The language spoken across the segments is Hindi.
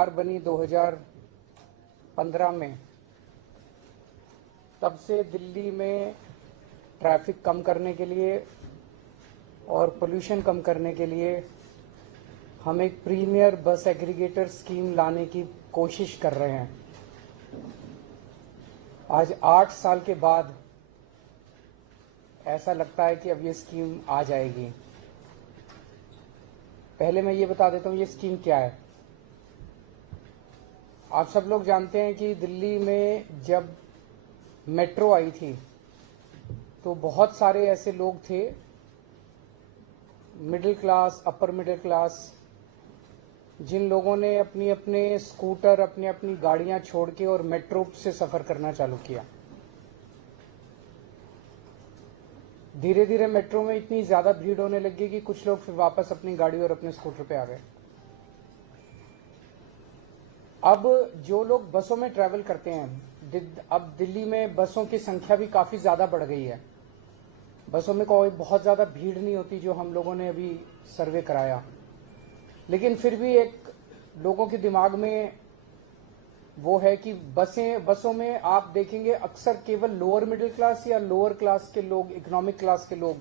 सरकार बनी 2015 में, तब से दिल्ली में ट्रैफिक कम करने के लिए और पोल्यूशन कम करने के लिए हम एक प्रीमियर बस एग्रीगेटर स्कीम लाने की कोशिश कर रहे हैं। आज 8 साल के बाद ऐसा लगता है कि अब ये स्कीम आ जाएगी। पहले मैं ये बता देता हूँ ये स्कीम क्या है। आप सब लोग जानते हैं कि दिल्ली में जब मेट्रो आई थी तो बहुत सारे ऐसे लोग थे, middle class, upper middle class, जिन लोगों ने अपनी अपने स्कूटर, अपनी अपनी गाड़ियां छोड़ के और मेट्रो से सफर करना चालू किया। धीरे धीरे मेट्रो में इतनी ज्यादा भीड़ होने लगी कि कुछ लोग फिर वापस अपनी गाड़ी और अपने स्कूटर पे आ गए। अब जो लोग बसों में ट्रैवल करते हैं, अब दिल्ली में बसों की संख्या भी काफी ज्यादा बढ़ गई है। बसों में कोई बहुत ज्यादा भीड़ नहीं होती जो हम लोगों ने अभी सर्वे कराया, लेकिन फिर भी एक लोगों के दिमाग में वो है कि बसों में आप देखेंगे अक्सर केवल लोअर मिडिल क्लास या लोअर क्लास के लोग, इकोनॉमिक क्लास के लोग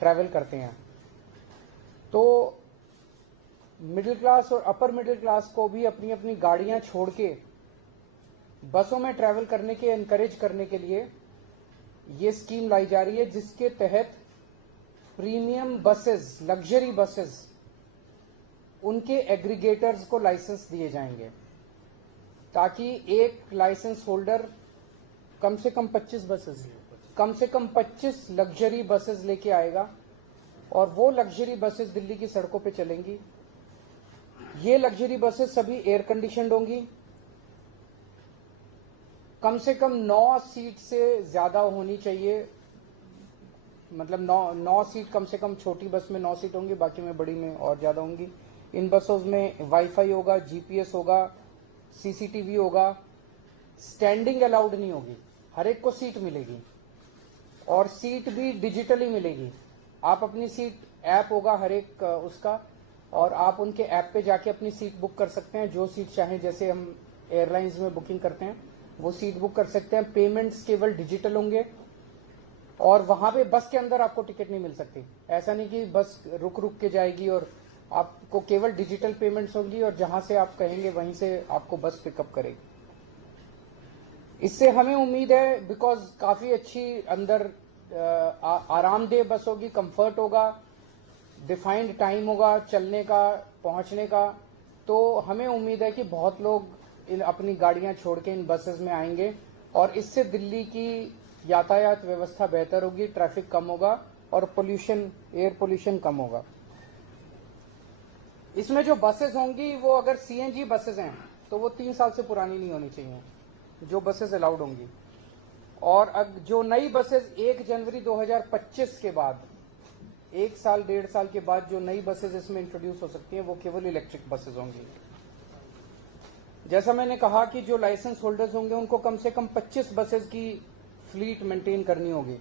ट्रैवल करते हैं। तो मिडिल क्लास और अपर मिडिल क्लास को भी अपनी अपनी गाड़ियां छोड़ के बसों में ट्रैवल करने के एनकरेज करने के लिए ये स्कीम लाई जा रही है, जिसके तहत प्रीमियम बसेस, लग्जरी बसेस, उनके एग्रीगेटर्स को लाइसेंस दिए जाएंगे, ताकि एक लाइसेंस होल्डर कम से कम 25 लग्जरी बसेस लेके आएगा और वो लग्जरी बसेस दिल्ली की सड़कों पे चलेंगी। ये लग्जरी बसेस सभी एयर कंडीशनड होंगी, कम से कम 9 सीट से ज्यादा होनी चाहिए, मतलब 9 सीट कम से कम। छोटी बस में 9 सीट होंगी, बाकी में बड़ी में और ज्यादा होंगी। इन बसों में वाईफाई होगा, जीपीएस होगा, सीसीटीवी होगा। स्टैंडिंग अलाउड नहीं होगी, हर एक को सीट मिलेगी और सीट भी डिजिटली मिलेगी। आप अपनी सीट, ऐप होगा हर एक उसका, और आप उनके ऐप पे जाके अपनी सीट बुक कर सकते हैं, जो सीट चाहें। जैसे हम एयरलाइंस में बुकिंग करते हैं वो सीट बुक कर सकते हैं। पेमेंट्स केवल डिजिटल होंगे और वहां पे बस के अंदर आपको टिकट नहीं मिल सकती। ऐसा नहीं कि बस रुक रुक के जाएगी, और आपको केवल डिजिटल पेमेंट्स होंगी और जहां से आप कहेंगे वहीं से आपको बस पिकअप करेगी। इससे हमें उम्मीद है, बिकॉज काफी अच्छी अंदर आरामदेह बस होगी, कंफर्ट होगा, डिफाइंड टाइम होगा चलने का, पहुंचने का। तो हमें उम्मीद है कि बहुत लोग अपनी गाड़ियां छोड़ के इन बसेस में आएंगे और इससे दिल्ली की यातायात व्यवस्था बेहतर होगी, ट्रैफिक कम होगा और पोल्यूशन, एयर पोल्यूशन कम होगा। इसमें जो बसेस होंगी वो अगर सीएनजी बसेस हैं तो वो 3 साल से पुरानी नहीं होनी चाहिए, जो बसेस अलाउड होंगी। और जो नई बसेस 1 जनवरी 2025 के बाद, 1 साल 1.5 साल के बाद जो नई बसेस इसमें इंट्रोड्यूस हो सकती हैं वो केवल इलेक्ट्रिक बसेस होंगी। जैसा मैंने कहा कि जो लाइसेंस होल्डर्स होंगे उनको कम से कम 25 बसेस की फ्लीट मेंटेन करनी होगी,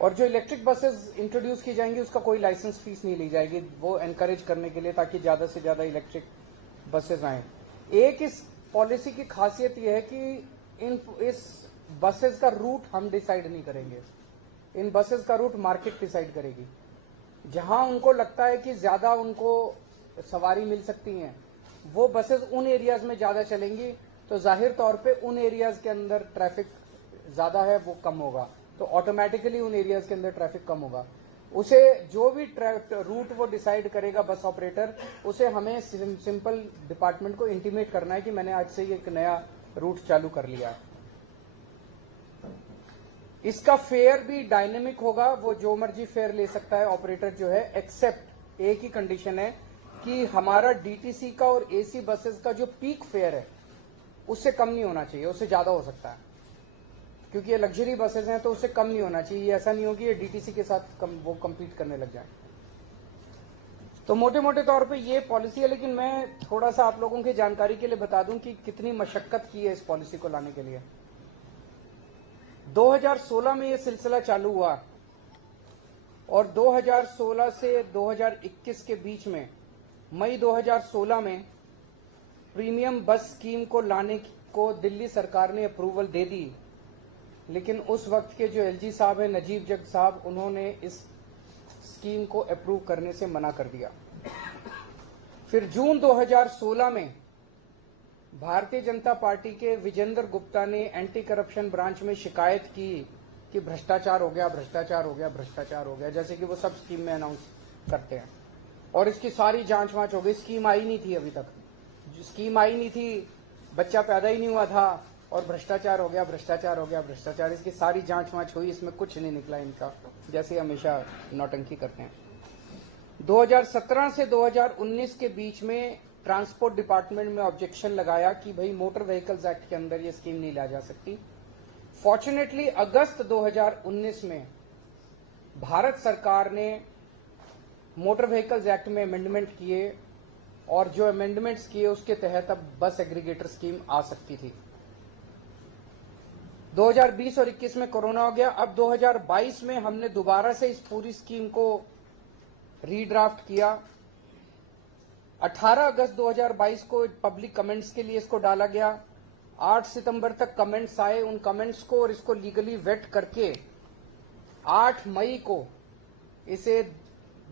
और जो इलेक्ट्रिक बसेस इंट्रोड्यूस की जाएंगी उसका कोई लाइसेंस फीस नहीं ली जाएगी, वो एनकरेज करने के लिए, ताकि ज्यादा से ज्यादा इलेक्ट्रिक बसेस आए। एक इस पॉलिसी की खासियत यह है कि इस बसेस का रूट हम डिसाइड नहीं करेंगे, इन बसेस का रूट मार्केट डिसाइड करेगी। जहां उनको लगता है कि ज्यादा उनको सवारी मिल सकती हैं, वो बसेस उन एरियाज में ज्यादा चलेंगी, तो जाहिर तौर पे उन एरियाज के अंदर ट्रैफिक ज्यादा है वो कम होगा, तो ऑटोमेटिकली उन एरियाज के अंदर ट्रैफिक कम होगा। उसे जो भी रूट वो डिसाइड करेगा बस ऑपरेटर, उसे हमें सिंपल डिपार्टमेंट को इंटीमेट करना है कि मैंने आज से एक नया रूट चालू कर लिया। इसका फेयर भी डायनेमिक होगा, वो जो मर्जी फेयर ले सकता है ऑपरेटर जो है, एक्सेप्ट एक ही कंडीशन है कि हमारा डीटीसी का और एसी बसेस का जो पीक फेयर है उससे कम नहीं होना चाहिए, उससे ज्यादा हो सकता है, क्योंकि ये लग्जरी बसेस हैं तो उससे कम नहीं होना चाहिए। ऐसा नहीं हो कि ये डीटीसी के साथ वो कम्पीट करने लग जाए। तो मोटे मोटे तौर पे ये पॉलिसी है, लेकिन मैं थोड़ा सा आप लोगों की जानकारी के लिए बता दूं कि कितनी मशक्कत की है इस पॉलिसी को लाने के लिए। 2016 में ये सिलसिला चालू हुआ और 2016 से 2021 के बीच में, मई 2016 में प्रीमियम बस स्कीम को लाने को दिल्ली सरकार ने अप्रूवल दे दी, लेकिन उस वक्त के जो एलजी साहब हैं, नजीब जग साहब, उन्होंने इस स्कीम को अप्रूव करने से मना कर दिया। फिर जून 2016 में भारतीय जनता पार्टी के विजेंद्र गुप्ता ने एंटी करप्शन ब्रांच में शिकायत की कि भ्रष्टाचार हो गया, भ्रष्टाचार हो गया, भ्रष्टाचार हो गया, जैसे कि वो सब स्कीम में अनाउंस करते हैं। और इसकी सारी जांच वांच हो गई। स्कीम आई नहीं थी, अभी तक स्कीम आई नहीं थी, बच्चा पैदा ही नहीं हुआ था और भ्रष्टाचार हो गया, भ्रष्टाचार हो गया, भ्रष्टाचार। इसकी सारी जांच वांच हुई, इसमें कुछ नहीं निकला इनका, जैसे हमेशा नौटंकी करते हैं। 2017 से 2019 के बीच में ट्रांसपोर्ट डिपार्टमेंट में ऑब्जेक्शन लगाया कि भाई मोटर व्हीकल्स एक्ट के अंदर ये स्कीम नहीं ला जा सकती। फॉर्चुनेटली अगस्त 2019 में भारत सरकार ने मोटर व्हीकल्स एक्ट में अमेंडमेंट किए और जो अमेंडमेंट्स किए उसके तहत अब बस एग्रीगेटर स्कीम आ सकती थी। 2020 और 21 में कोरोना हो गया। अब 2022 में हमने दोबारा से इस पूरी स्कीम को रीड्राफ्ट किया। 18 अगस्त 2022 को पब्लिक कमेंट्स के लिए इसको डाला गया। 8 सितंबर तक कमेंट्स आए। उन कमेंट्स को और इसको लीगली वेट करके 8 मई को इसे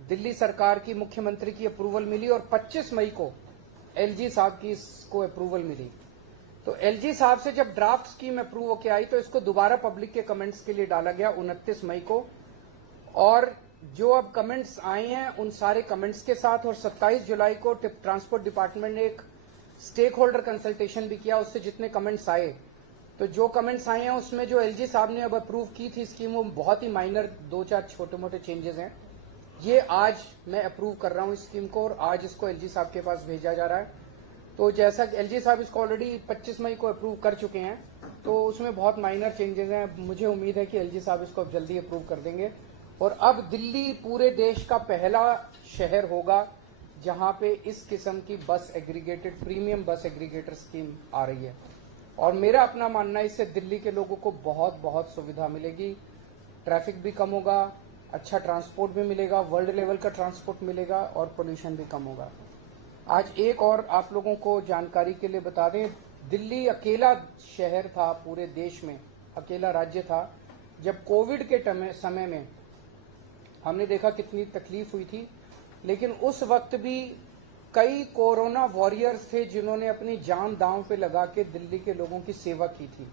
दिल्ली सरकार की मुख्यमंत्री की अप्रूवल मिली और 25 मई को एलजी साहब की इसको अप्रूवल मिली। तो एलजी साहब से जब ड्राफ्ट स्कीम अप्रूव होकर आई तो इसको दोबारा पब्लिक के कमेंट्स के लिए डाला गया 29 मई को। और जो अब कमेंट्स आए हैं उन सारे कमेंट्स के साथ और 27 जुलाई को ट्रांसपोर्ट डिपार्टमेंट ने एक स्टेक होल्डर कंसल्टेशन भी किया। उससे जितने कमेंट्स आए, तो जो कमेंट्स आए हैं उसमें जो एलजी साहब ने अब अप्रूव की थी स्कीम, वो बहुत ही माइनर 2-4 छोटे मोटे चेंजेस हैं। ये आज मैं अप्रूव कर रहा हूं इस स्कीम को और आज इसको एलजी साहब के पास भेजा जा रहा है। तो जैसा कि एलजी साहब इसको ऑलरेडी 25 मई को अप्रूव कर चुके हैं, तो उसमें बहुत माइनर चेंजेस हैं। मुझे उम्मीद है कि एलजी साहब इसको अब जल्दी अप्रूव कर देंगे और अब दिल्ली पूरे देश का पहला शहर होगा जहां पे इस किस्म की बस एग्रीगेटेड प्रीमियम बस एग्रीगेटर स्कीम आ रही है। और मेरा अपना मानना है इससे दिल्ली के लोगों को बहुत बहुत सुविधा मिलेगी, ट्रैफिक भी कम होगा, अच्छा ट्रांसपोर्ट भी मिलेगा, वर्ल्ड लेवल का ट्रांसपोर्ट मिलेगा और पोल्यूशन भी कम होगा। आज एक और आप लोगों को जानकारी के लिए बता दें, दिल्ली अकेला शहर था पूरे देश में, अकेला राज्य था जब कोविड के समय में हमने देखा कितनी तकलीफ हुई थी, लेकिन उस वक्त भी कई कोरोना वॉरियर्स थे जिन्होंने अपनी जान दांव पे लगा के दिल्ली के लोगों की सेवा की थी।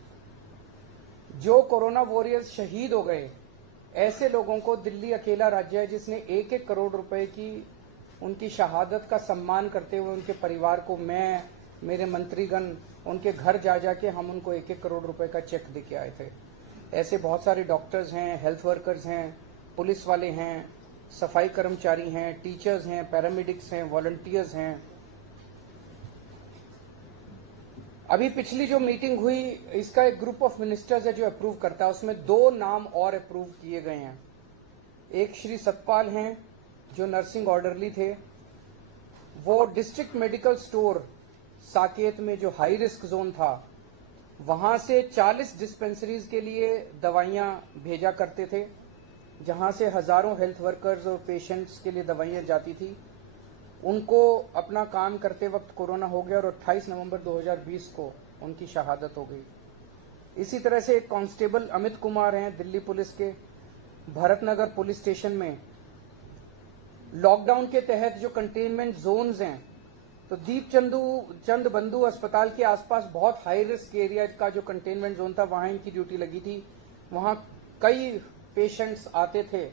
जो कोरोना वॉरियर्स शहीद हो गए, ऐसे लोगों को दिल्ली अकेला राज्य है जिसने 1-1 करोड़ रुपए की उनकी शहादत का सम्मान करते हुए उनके परिवार को, मैं, मेरे मंत्रीगण, उनके घर जा जाके हम उनको 1-1 करोड़ रुपए का चेक दे के आए थे। ऐसे बहुत सारे डॉक्टर्स हैं, हेल्थ वर्कर्स हैं, पुलिस वाले हैं, सफाई कर्मचारी हैं, टीचर्स हैं, पैरामेडिक्स हैं, वॉलंटियर्स हैं। अभी पिछली जो मीटिंग हुई, इसका एक ग्रुप ऑफ मिनिस्टर्स है जो अप्रूव करता है, उसमें 2 नाम और अप्रूव किए गए हैं। एक श्री सतपाल हैं जो नर्सिंग ऑर्डरली थे, वो डिस्ट्रिक्ट मेडिकल स्टोर साकेत में जो हाई रिस्क जोन था वहां से 40 डिस्पेंसरीज के लिए दवाइयां भेजा करते थे, जहां से हजारों हेल्थ वर्कर्स और पेशेंट्स के लिए दवाइयां जाती थी। उनको अपना काम करते वक्त कोरोना हो गया और 28 नवंबर 2020 को उनकी शहादत हो गई। इसी तरह से एक कांस्टेबल अमित कुमार हैं दिल्ली पुलिस के, भरतनगर पुलिस स्टेशन में लॉकडाउन के तहत जो कंटेनमेंट जोन्स हैं, तो दीप चंद बंधु अस्पताल के आसपास बहुत हाई रिस्क एरिया का जो कंटेनमेंट जोन था, वहां इनकी ड्यूटी लगी थी। वहां कई पेशेंट्स आते थे,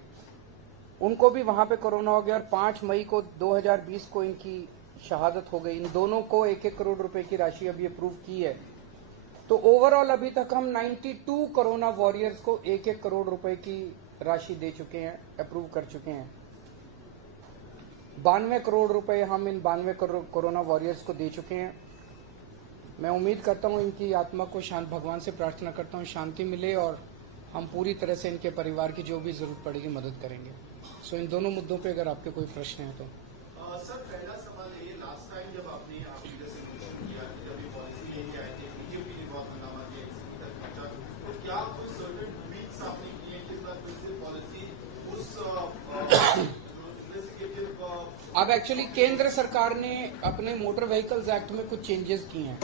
उनको भी वहां पे कोरोना हो गया और 5 मई को 2020 को इनकी शहादत हो गई। इन दोनों को 1-1 करोड़ रुपए की राशि अभी अप्रूव की है। तो ओवरऑल अभी तक हम 92 कोरोना वॉरियर्स को 1-1 करोड़ रुपए की राशि दे चुके हैं, अप्रूव कर चुके हैं। 92 करोड़ रुपए हम इन 92 करोड़ कोरोना वॉरियर्स को दे चुके हैं। मैं उम्मीद करता हूं इनकी आत्मा को शांत, भगवान से प्रार्थना करता हूं शांति मिले और हम पूरी तरह से इनके परिवार की जो भी जरूरत पड़ेगी मदद करेंगे। सो इन दोनों मुद्दों पे अगर आपके कोई प्रश्न है तो। सर, पहला सवाल ये, लास्ट टाइम जब आपने किया जब ये पॉलिसी लेके आए थे, बीजेपी ने बहुत हंगामा किया किसी तरह खर्चा, तो क्या कोई सर्टेन ट्वीट्स आपने किए कि इस बार फिर से पॉलिसी उस इन्वेस्टिगेटिव अब एक्चुअली केंद्र सरकार ने अपने मोटर व्हीकल्स एक्ट में कुछ चेंजेस किए हैं।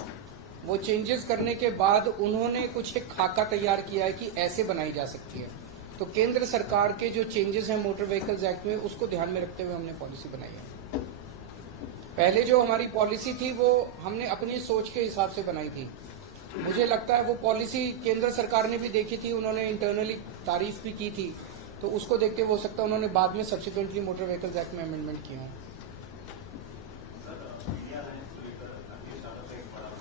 वो चेंजेस करने के बाद उन्होंने कुछ एक खाका तैयार किया है कि ऐसे बनाई जा सकती है। तो केंद्र सरकार के जो चेंजेस हैं मोटर व्हीकल्स एक्ट में, उसको ध्यान में रखते हुए हमने पॉलिसी बनाई है। पहले जो हमारी पॉलिसी थी वो हमने अपनी सोच के हिसाब से बनाई थी। मुझे लगता है वो पॉलिसी केंद्र सरकार ने भी देखी थी, उन्होंने इंटरनली तारीफ भी की थी, तो उसको देखते हो सकता है उन्होंने बाद में सब्सिक्वेंटली मोटर व्हीकल्स एक्ट में अमेंडमेंट किए हों।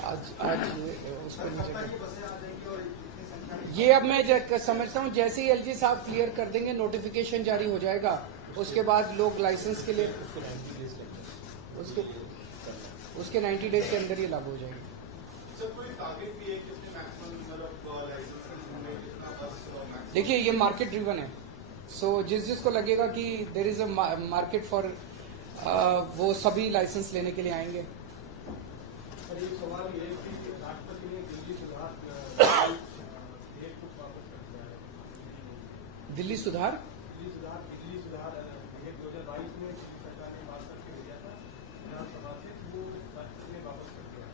आज उसको ये अब मैं समझता हूँ जैसे ही एलजी साहब क्लियर कर देंगे, नोटिफिकेशन जारी हो जाएगा, उसके बाद लोग लाइसेंस के लिए उसके 90 डेज के अंदर ये लागू हो जाएगी। सर कोई टारगेट भी है कि उसमें मैक्सिमम नंबर ऑफ लाइसेंसेस होंगे, कितना बस देखिए ये मार्केट ड्रिवन है, सो जिसको लगेगा कि there is a market for वो सभी लाइसेंस लेने के लिए आएंगे। और एक सवाल ये है कि राष्ट्रपति ने दिल्ली सुधार विधेयक कुछ वापस कर दिया है। दिल्ली सुधार बिजली सुधार विधेयक 2022 में दिल्ली सरकार ने पास करके भेजा था विधानसभा से, वो राष्ट्रपति ने वापस कर दिया।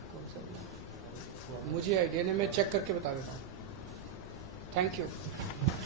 मुझे आइडिया नहीं, मैं चेक करके बता देता हूँ। Thank you.